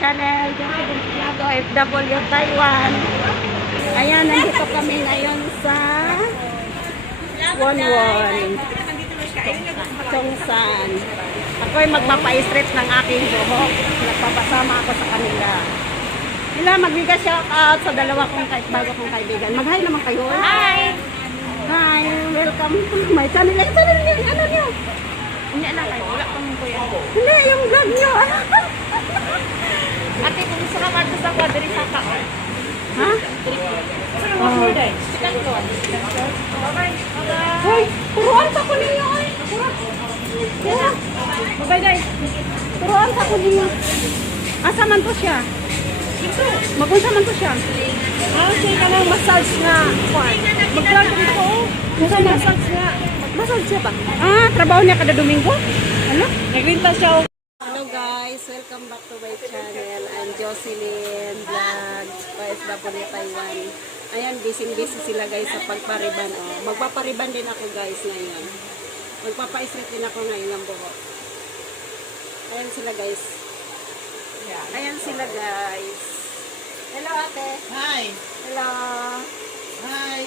channel, Jocelyn Vlog OFW Taiwan. Ayan, nandito kami ngayon sa Wonwon, Chongsan. Ako ay magpapa-stretch ng aking buhok. Nagpapasama ako sa kanila. Sila magbigay shout out sa dalawa kong bago kong kaibigan. Mag-hi naman kayo. Hi! Hi! Welcome to my channel. Ay, channel niyo, ano niyo? Hindi na kayo, wala pang kuya. Hindi, yung vlog niyo. Ate, kung gusto ka magto sa kwadri sa ka. Ha? Oh. Sikan ko. Bye-bye. Hoy, turuan sa ko ninyo. Ay, turuan. Bye-bye, guys. Turuan sa ko ninyo. Asa man to siya? Ito. Magunsa man to siya? Siya ka lang massage nga. Mag-vlog dito. Massage nga. Massage siya ba? Ah, trabaho niya kada Domingo? Ano? Nagwinta siya. Hello guys, welcome back to my channel. I'm Jocelyn Vlog, OFW Taiwan. Ayan, busy sila guys sa pagpariban. Oh. Magpapariban din ako guys ngayon. Magpapa-straight din ako ngayon ng buhok. Ayan sila guys. Ayan sila guys. Hello ate. Hi. Hello. Hi.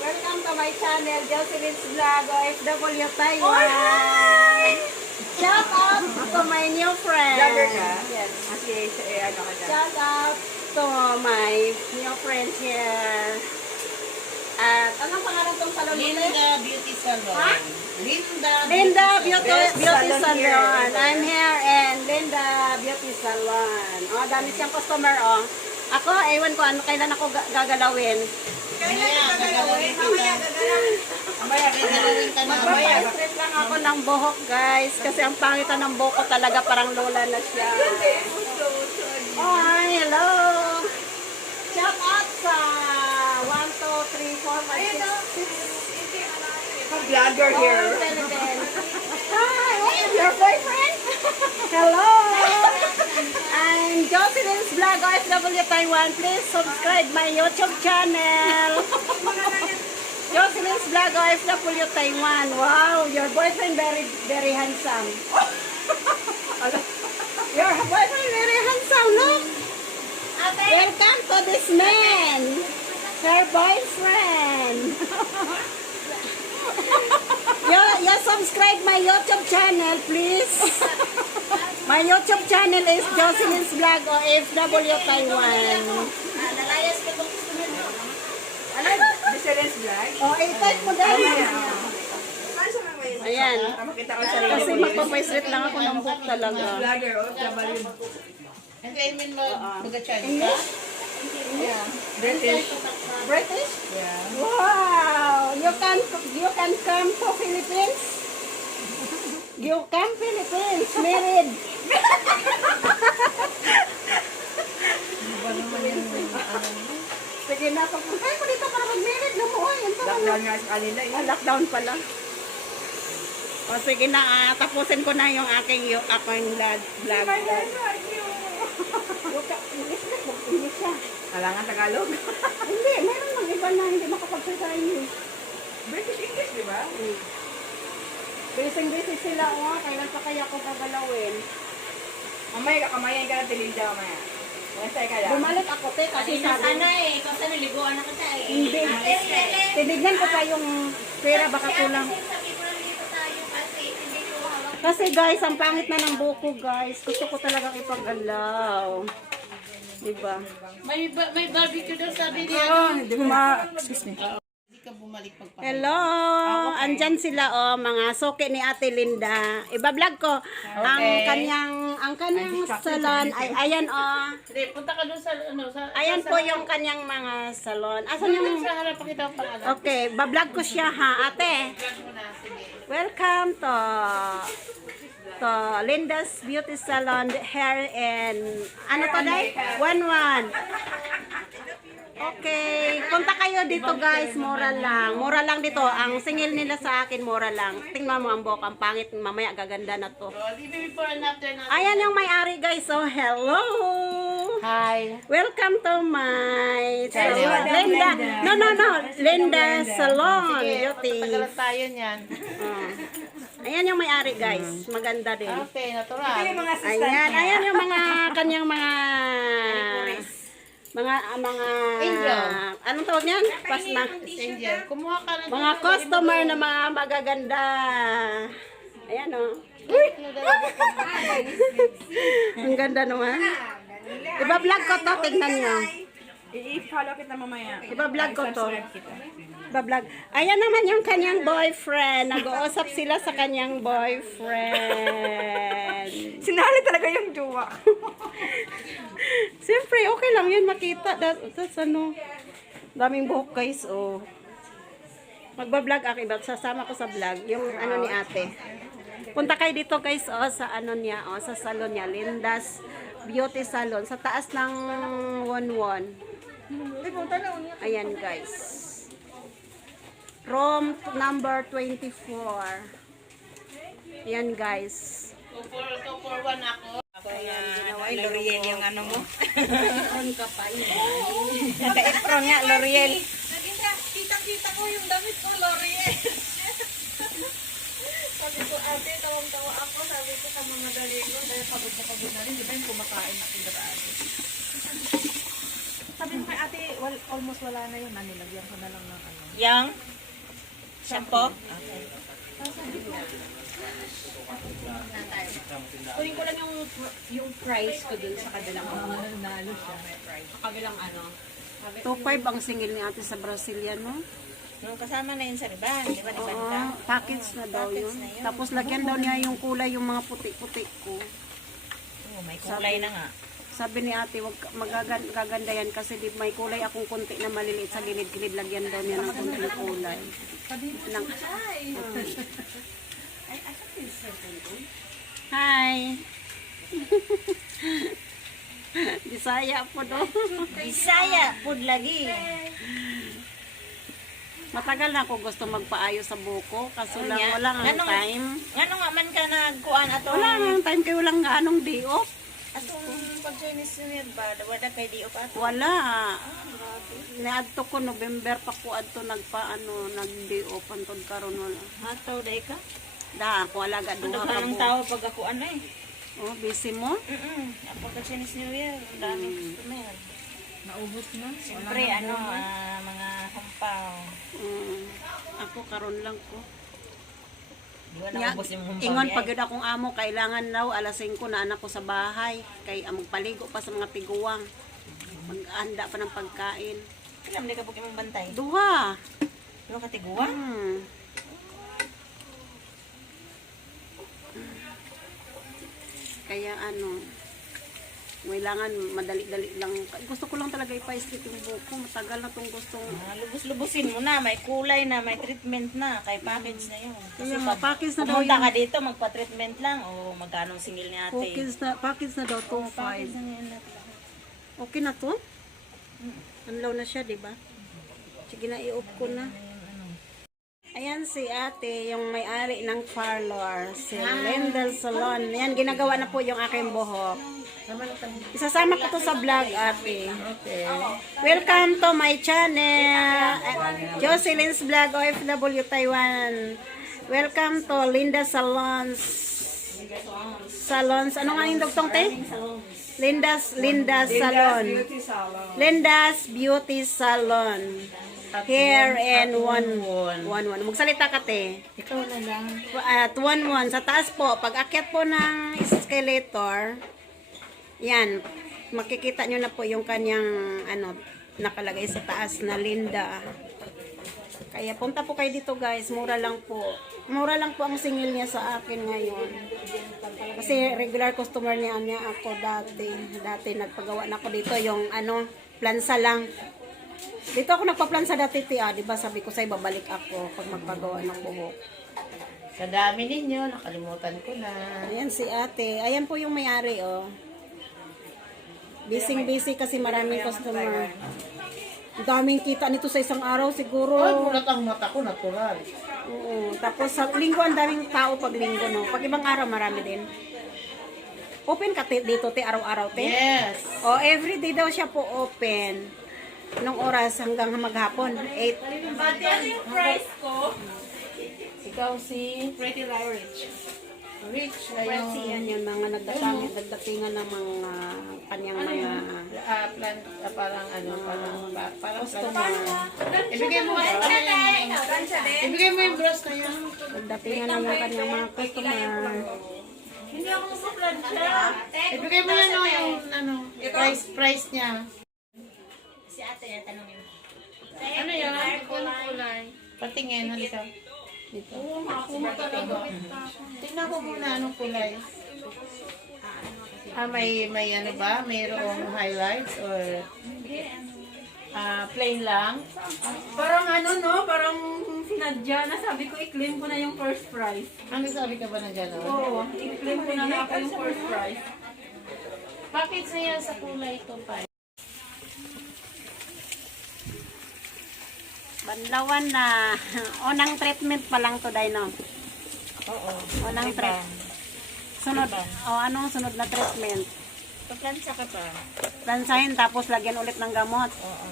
Welcome to my channel, Jocelyn's Vlog, OFW Taiwan. Shout out to my new friend. Vlogger ka? Yes. Okay, ano ka dyan? Shout out to my new friend here. At anong pangalan tong salon nila? Linda Beauty Salon. Ha? Linda Beauty Salon. I'm here in Linda Beauty Salon. Oh, dami siyang customer, oh. Ako, ewan ko ano kailan ako gagalawin. Gagalawin ka. Mamaya, gagalawin ka na. Magpapa-straight lang ako ng buhok, guys. Kasi ang pangitan ng buhok ko talaga parang lola na siya. Hi, hello. Shout out sa 1, 2, 3, 4, 5, 6, 6. Vlogger here. Hi, wait, your boyfriend? Hello. I'm Jocelyn's Vlog OFW Taiwan. Please subscribe my YouTube channel. Jocelyn's Vlog OFW Taiwan. Wow, your boyfriend very handsome. Your boyfriend very handsome, look. Welcome to this man. Her boyfriend. You subscribe my YouTube channel, please. My YouTube channel is Jocelyn's Vlog OFW Taiwan. Nalayas ka itong customer mo. Ano? Jocelyn's Vlog? Oh, i-type mo dahil. Ayan. Makita ko sarili. Kasi magpapaistraight lang ako ng book talaga. Vlogger, trabalho. And I mean, mag-Chinese ka? Yeah. British. British? Yeah. Wow! You can come to Philippines? You come Philippines, married. Sige na, papuntay mo dito para mag-married na mo. Lockdown nga sa kanila eh. Lockdown pala. O sige na, tapusin ko na yung aking vlog. English siya. Alangan Tagalog. Hindi, meron ng iba na hindi makapagsalita English. British English, di ba? Busy sila, oh. Kailan pa kaya ako gagalawin? Mamaya kakamayan ka na tilinda mamaya. Mansay ka lang. Bumalik ako, te, kasi sabi. Kasi naliguan na kita eh. Hindi. Tinignan ko pa yung pera, baka kulang. Kasi guys, ang pangit na ng buko, guys. Gusto ko talagang ipag-alaw. Diba? May barbecue daw sabi niya. Hindi ka bumalik pagpa. Hello! Andyan sila, oh, mga soke ni Ate Linda. Iba-vlog ko. Ang kanyang salon ay ayan, oh. Hindi, punta ka doon sa Ayan po yung kanyang mga salon. Asan yung... sa harap pakita ko pangalan. Okay, bablog ko siya, ha, ate. Welcome to Linda's Beauty Salon, hair and ano to, day? 1-1. Okay, punta kayo dito guys, mura lang. Mura lang dito. Ang singil nila sa akin, mura lang. Tingnan mo ang buhok, ang pangit, mamaya gaganda na to. Before and after natin. Ayan yung may-ari guys, so hello! Hi. Welcome to my Hello. salon. Linda. No. Linda Salon. Beauty. Tagalan tayo niyan. Ayan yung may-ari, guys. Maganda din. Okay, natural. Ayan yung mga kanyang mga Angel. anong tawag niyan? Angel, kumuha ka na Mga customer na mga magaganda. Ayan o. Ang ganda naman. Iba-vlog ko to, tignan niyo. I-follow kita mamaya. Iba-vlog ko to. Iba-vlog. Ayan naman yung kanyang boyfriend. Nag-uusap sila sa kanyang boyfriend. Sinali talaga yung jowa. Siyempre, okay lang yun makita. That's ano. Daming buhok guys, oh. Magba-vlog ako, iba. Sasama ko sa vlog. Yung ano ni ate. Punta kayo dito guys, oh, sa ano niya, oh, sa salon niya. Linda's Beauty Salon. Sa taas ng Wonwon. Ayan guys. Room number 24. Ayan guys. 241 ako. Ayan, ginawa Ay, L'Oreal yung ano mo. Ron ka pa yun. Naka-apron nga, L'Oreal. Kitang-kita ko yung damit ko, L'Oreal. Sabi ko, ate, tawang-tawa ako. Sabi ko, sa mga dali ko. Dahil pagod na rin. Di ba yung kumakain ako daraan? Sabi ko kay ate, almost wala na yun. Nilagyan ko na lang ng ano. Yang? Shampoo? Kunin ko lang yung price ko dun sa kabilang Nalo siya, may price. kabilang ano. 2.5 ang singil ni ate sa Brazilian, no? Nung kasama na yun sa riban. Di ba, riban ka? Oo, package na daw yun. Tapos lagyan daw niya yung kulay, yung mga puti-puti ko. Oo, may kulay na nga. Sabi ni ate, wag magaganda yan kasi di may kulay akong konti na maliliit sa gilid-gilid. Lagyan daw niya ng konting kulay. Nang, Hi! Bisaya po do. Bisaya, food lagi. Matagal na ako gusto magpaayos sa buko. Kaso lang, Nya? wala nga Ganong- time. Ngano nga man ka nagkuan atong Wala nga time kayo walang ganong day off. atong pag Chinese New Year ba? Wala kay di pa. Wala. Niadto ko November pa ko adto nagpaano nag-day off antod karon wala. Hataw day ka? Da ako alaga Ano duha ka ka ng buko. tao pag ako ano eh? Oh, busy mo? Pag Chinese New Year, ang daming customer. Naubos na. Siyempre, ano, mga kumpaw. Ako karon lang ko. Di ba Nya, naubos yung kumpaw ingon niya pag yun akong amo kailangan daw alas 5 na anak ko sa bahay kay magpaligo pa sa mga tiguwang. Maghanda pa ng pagkain. Alam, di ka po imong bantay. Duha. Ano ka tiguan? Kaya ano, kailangan madali-dali lang. Gusto ko lang talaga ipa-strip yung buko. Matagal na tong gustong. Lubos-lubusin mo na, may kulay na, may treatment na, kay package na yun. Kaya nga, package na daw pumunta yun. ka dito, magpa-treatment lang, o magkano singil ni ate. Package na daw 2.5. Package na yan lahat. Okay na to? Anlaw na siya, di ba? Sige na, i-off ko na. Ayan si ate, yung may-ari ng parlor, si Lendel Salon. Ayan, ginagawa na po yung aking buhok. Isasama ko to sa vlog, ate. Okay. Welcome to my channel, Jocelyn's Vlog, OFW Taiwan. Welcome to Linda Salons. Salons, ano nga yung dugtong te? Linda's Salon. Linda's Beauty Salon. Hair and one. Magsalita ka te. Ikaw na lang. At 1-1 sa taas po, pag akyat po ng escalator, yan, makikita nyo na po yung kanyang ano, nakalagay sa taas na Linda. Kaya punta po kayo dito guys, mura lang po. Mura lang po ang singil niya sa akin ngayon. Kasi regular customer niya ako dati. Dati nagpagawa na ako dito yung ano, plansa lang. Dito ako nagpa-plansa dati tiya, di ba sabi ko sa'yo babalik ako pag magpagawa ng buhok. Sa dami ninyo, nakalimutan ko na. Ayan si ate. Ayan po yung may-ari, oh. Busy kasi maraming customer. Daming kita nito sa isang araw siguro. Ay, mulat ang mata ko, natural. Oo. Tapos sa linggo, ang daming tao pag linggo, no? Pag ibang araw, marami din. Open ka dito, te, araw-araw, te? Yes. Oh, everyday daw siya po open. Nung oras hanggang maghapon, 8. Pati ano yung price ko? ikaw si Pretty Rich. Rich na yung Yan yung mga nagdatingan ng mga kanyang ano mga yun? Plant, parang ano, parang customer. Ibigay mo ano yung ibigay mo yung bros na yun. Nagdatingan ng mga kanyang mga customer. Hindi ako sa plancha. Ibigay mo na no, yung ano, price niya. Si ate, tanongin mo. Ano yan? Anong kulay? Patingin, halika. Oo, makakuha talaga. Tingnan ko muna anong kulay. May ano ba? Mayroong highlights or plain lang? Parang ano no, parang sinadya na sabi ko i-claim ko na yung first prize. Ano sabi ka ba na gano'n? Oo, i-claim ko na ako yung first prize. Bakit siya sa kulay ito pa? Banlawan na unang treatment pa lang to day no. Oo. Unang treatment. Sunod. Anong sunod na treatment? Paglansa ka pa. Plansahin tapos lagyan ulit ng gamot. Oo.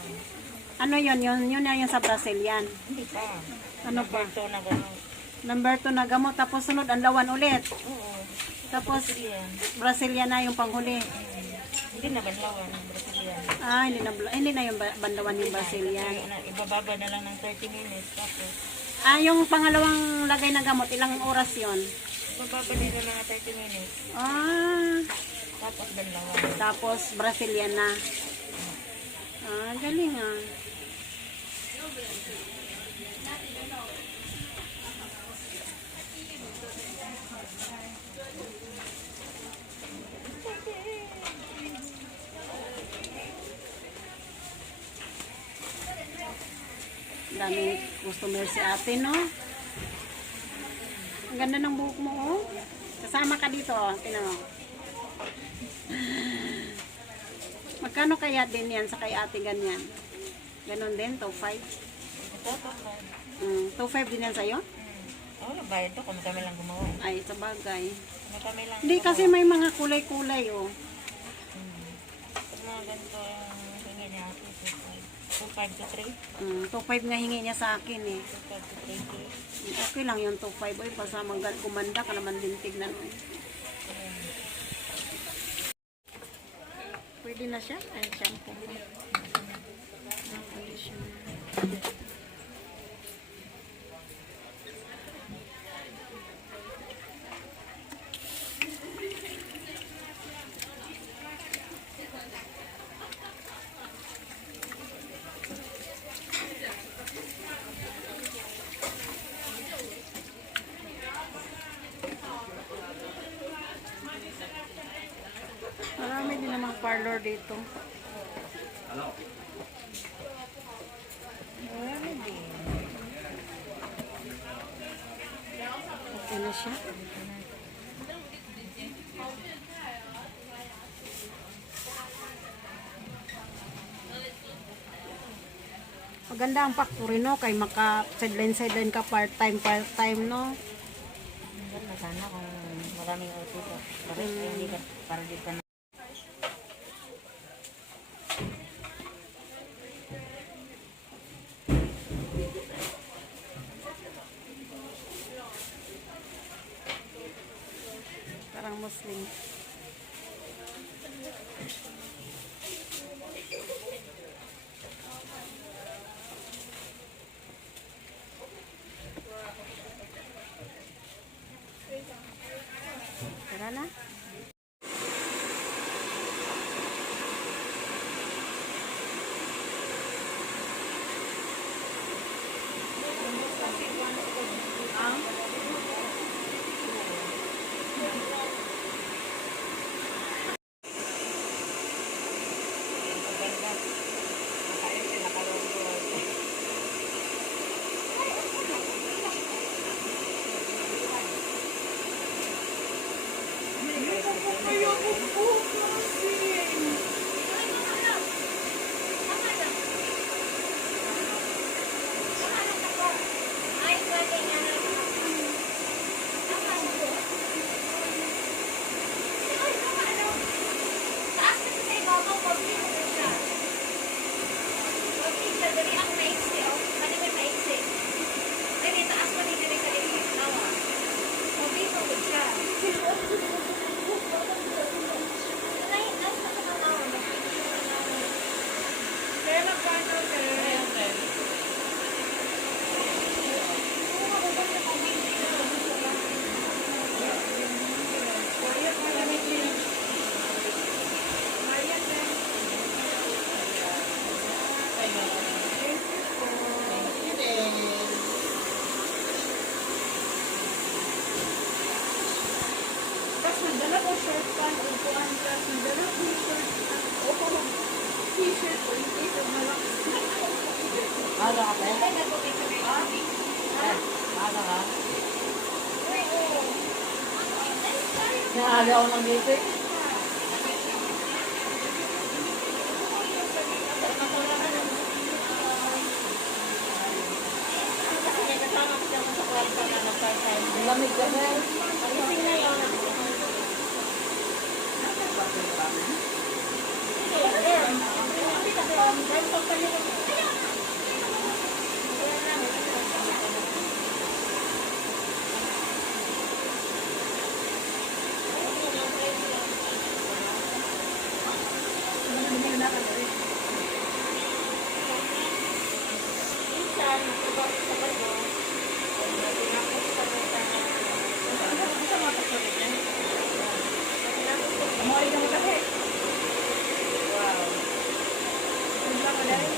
Ano yun? Yun na yung sa Brazilian. Hindi pa. Ano pa? Ito na gano'n. Number 2 na gamot tapos sunod ang lawan ulit. Oo. Tapos Brazilian. Brazilian na yung panghuli. Hindi na banlawan. Brazilian. Hindi na yung banlawan yung Brazilian. Ibababa na lang ng 30 minutes. Tapos, Yung pangalawang lagay na gamot, ilang oras yon? ibababa nila lang ng 30 minutes. Tapos banlawan. Tapos Brazilian na. Galing ah. Daming customer si ate, no? Ang ganda ng buhok mo, oh. Kasama ka dito, oh. Tingnan mo. Magkano kaya din yan sa kay ate ganyan? Ganon din, 2.5? Ito, 2.5 din yan sa'yo? Oo, bayad to kung kami lang gumawa. Ay, sa bagay. Kung kami lang Hindi, kasi may mga kulay-kulay, oh. Pag mga ganito yung hingi niya ako, 2.5 to 3. 2.5 nga hingi niya sa akin, eh. 2.5 to 3. Okay lang yung 2.5, oy. Basta gumanda ka naman din tignan, oy. Pwede na siya? Ay, shampoo. Conditioner. Marami din namang parlor dito. Marami din. Okay na siya. Maganda ang factory, no? Kay maka sideline ka part-time, no? Ganda sana kung maraming auto ka. Hindi ka, para di ka na. Parang Muslim. Tara na. t-shirt ko. Yung t-shirt malaki. Aga ka ba? Aga ka? Naaga ako ng dito eh. Lamig ka ba? Gising na yun. Amoy na malaki. Wow. Tingnan mo dahil.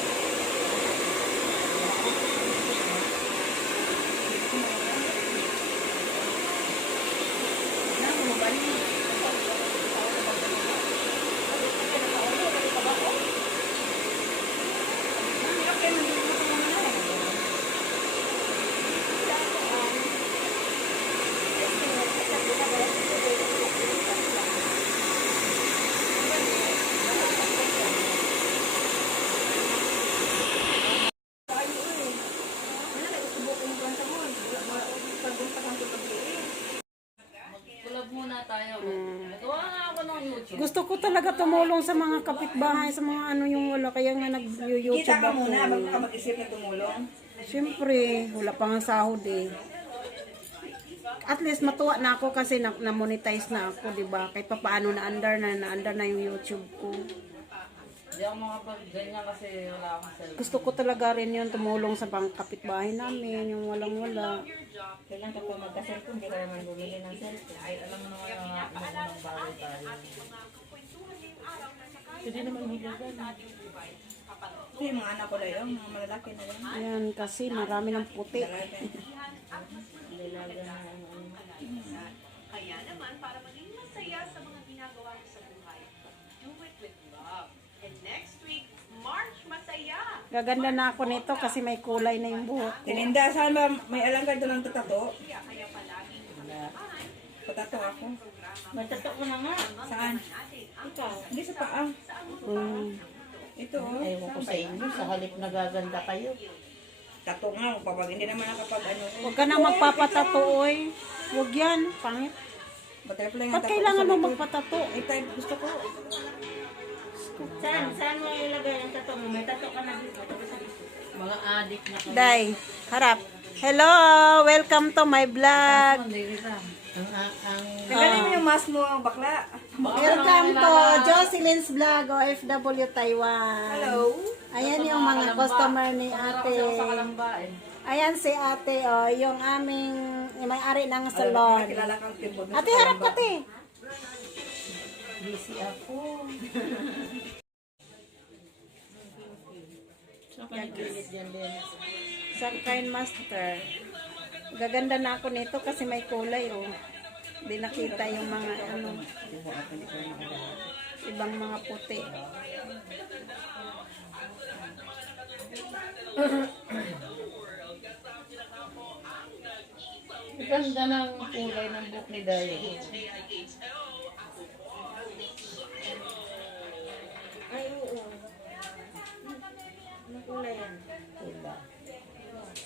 Kulab muna tayo. Gawa nga ako ng YouTube. Gusto ko talaga tumulong sa mga kapitbahay, sa mga ano yung wala. Kaya nga nag-YouTube Kita ka ako. muna bago ka mag-isip na tumulong. Siyempre, wala pa nga sahod eh. At least matuwa na ako kasi na-monetize na ako, di ba? Kahit pa paano na-under na yung YouTube ko. Hindi ako makapag-ganyan kasi wala akong cellphone. Gusto ko talaga rin yun tumulong sa mga kapitbahay namin, yung walang-wala. Kailan ka po magka-cellphone, hindi ka naman bumili ng cellphone. Ay, alam mo naman ang mga unang bagay tayo. Hindi naman hulagan. Ito yung mga anak ko na yun, mga malalaki na yun. Ayan, kasi marami ng puti. Dalaga na ano. Kaya naman, para maging masaya sa mga ginagawa mo sa buhay, do it with love. And next week, March Masaya! Gaganda na ako nito kasi may kulay na yung buhok. Tininda, saan ba may alam ka doon ng tatato? Kaya palaging makasamahan, Patato ako. Magtato ko na nga. Saan? Ikaw. Hindi sa paa. Ito oh. Ewan ko sa inyo, sa halip nagaganda kayo. Tato nga, kapag hindi naman nakapag ano. Huwag ka na magpapatato, oy. Huwag yan, pangit. Butterfly nga Ba't tato kailangan sa mo likod. magpatato? Eh, tayo, gusto ko. Saan mo ilagay ang tato mo? May tato ka na dito. Mga adik na kayo. Day, harap. Hello, welcome to my vlog. Tagalin mo yung mask mo, bakla. Welcome to Jocelyn's Vlog, OFW Taiwan. Hello. Ayan yung mga customer ni ate. Sa kalamba eh. Ayan si ate, oh, yung aming yung may-ari ng salon. Kilala kang timbo. Ate, harap ka, te. Busy ako. Sa kanikilit yan din. Sunshine Master. Gaganda na ako nito kasi may kulay, oh. Hindi nakita yung mga ano, ibang mga puti. Ganda ng kulay ng book ni Dayo. Ay, oo. Anong kulay yan? Diba?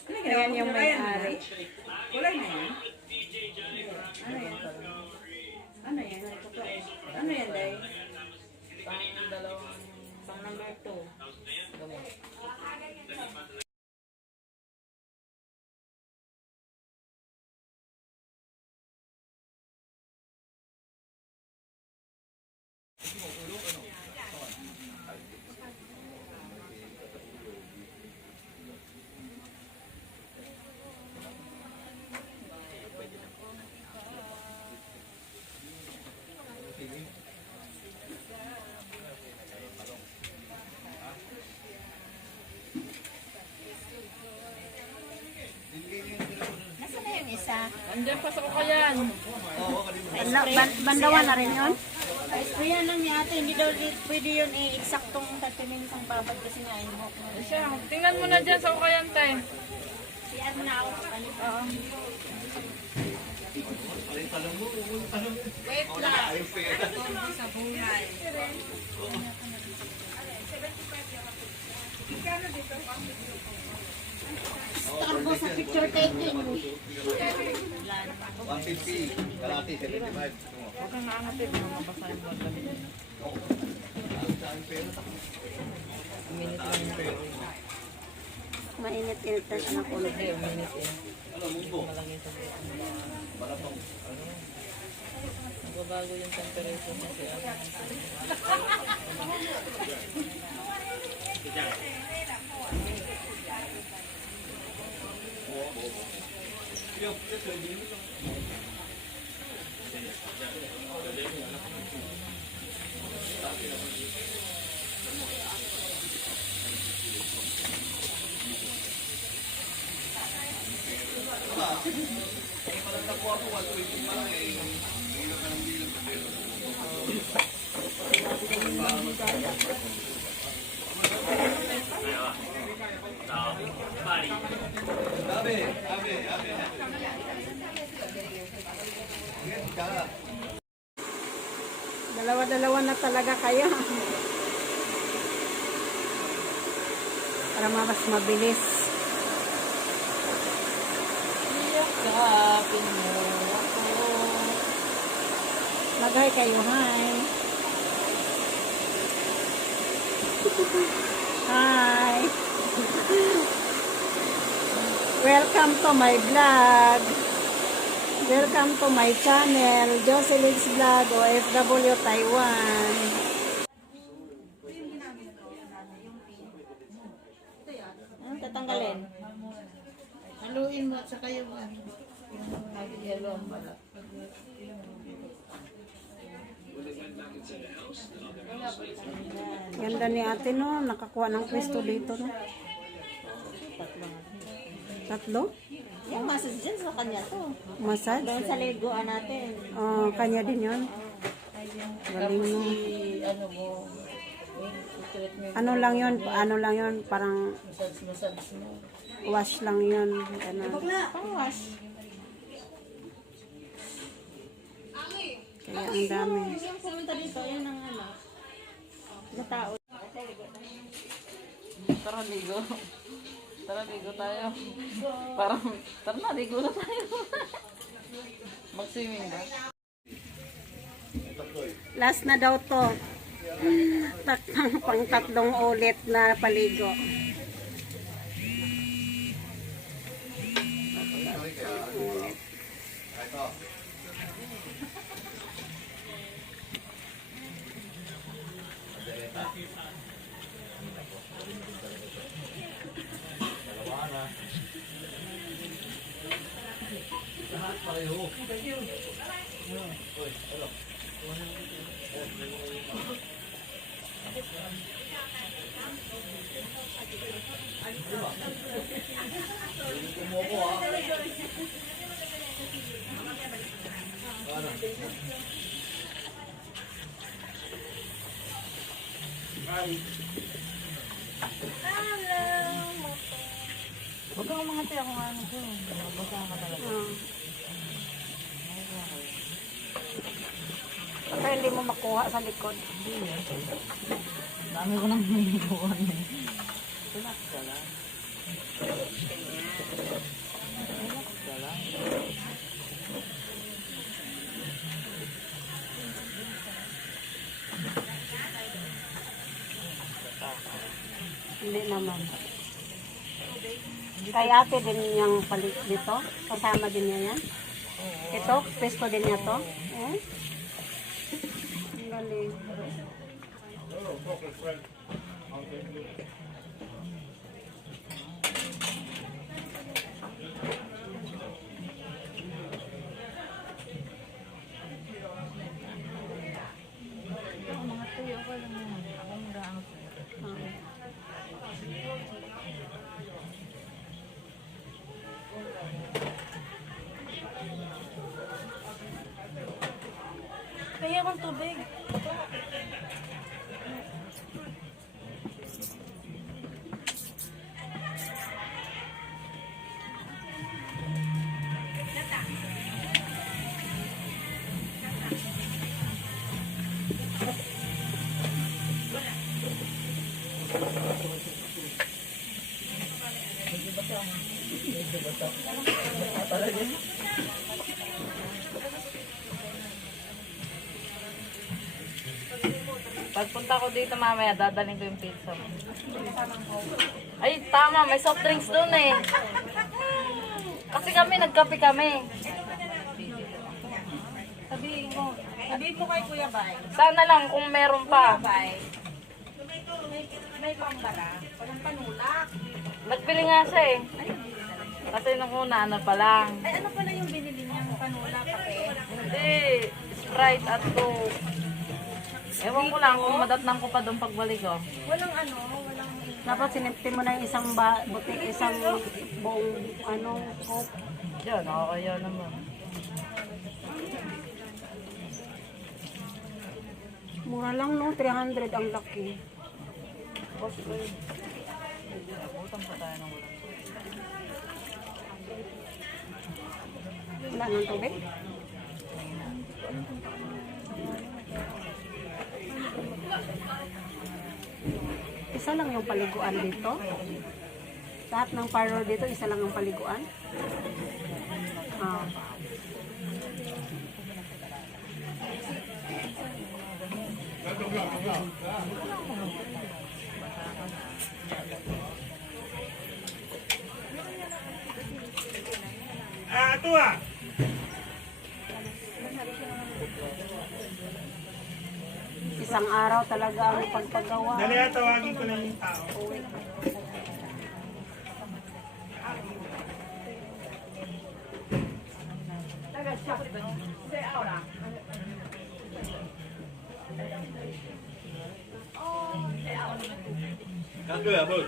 Ayan yung may-ari. Kulay na yan? Ano yan? Ano yan? Ano yan, Day? Pang dalawang, pang number 2. Gamot. Bandawan na rin yun? Sprayan lang ni ate, hindi daw pwede yun eksaktong 30 minutes ang babad kasi nga mo. Siya, tingnan mo na dyan sa ukayan tayo. Siyan mo na ako. Oo. Wait lang. Sa buhay. Starbo sa picture taking. 150, kalati, 75. Okay na natin, mabasahin mo lang. Mainit-init na siya ko. Magbabago yung temperature kasi. Dalawa-dalawa na talaga kayo. Para mas mabilis. Yakapin mo ako. Magay kayo, hi. Hi. Welcome to my vlog. Welcome to my channel, Jocelyn's Vlog, OFW Taiwan. Anong tatanggalin? Haluin mo at saka yung yellow ang balat. Ganda ni ate no, nakakuha ng pwesto dito no. Tatlo? Yung massage dyan sa kanya to. Massage? Doon sa legoan natin. Oh, kanya din yun. Galing mo. Ano mo, i-treat mo Ano lang yun, parang massage mo. wash lang yun. Ganun. Pang-wash. Kaya ang dami. Yung pumunta dito, yun ang ano. Na tao. Tara, ligo. Tara, ligo tayo. Parang, tara na, ligo na tayo. Mag-swimming ba? Last na daw to. Pang tatlong ulit na paligo. Huwag kang umangati ako nga ano ko. Basta ka talaga. Pero hindi mo makuha sa likod. Dami ko nang hinikuha niya. Relax ka lang. Relax ka lang. Hindi naman. Kay ate din yung palit dito. Kasama din niya yan. Ito, pesto din niya to. Eh? Ang galing. Mga tuyo ko lang naman. Akong gaang Kaya akong tubig. Pagpunta ko dito mamaya, dadaling ko yung pizza mo. Ay, tama. May soft drinks doon eh. Kasi kami, nagkape kami. Sabihin mo kay Kuya Bay. Sana lang kung meron pa. Bay. May pambara. Walang panulak. Nagbili nga siya eh. Kasi nung una, ano pa lang. Ay, ano pala yung binili niyang panulak? Kape? Hindi. Sprite at Coke. Ewan ko lang kung madatnang ko pa doon pagbalik ko. Walang ano, walang... Dapat sinipti mo na yung isang butik, isang buong coke. Yun, okay yun naman. Mura lang no, 300 ang laki. Boss ko yun. Abutan pa tayo ng ulan. Wala nang tubig? Isa lang yung paliguan dito. Lahat ng parlor dito, isa lang yung paliguan. Ah. Ito ah! Isang araw talaga ang pagpagawa. Dali tawagin ko na yung tao. Kanggo ya, boy.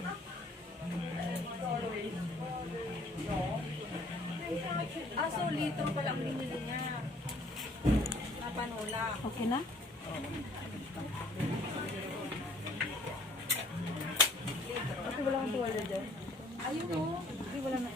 Ah, so litro pala ang binili niya. Na panulak. Okay na? Ayun o. Hindi, wala na.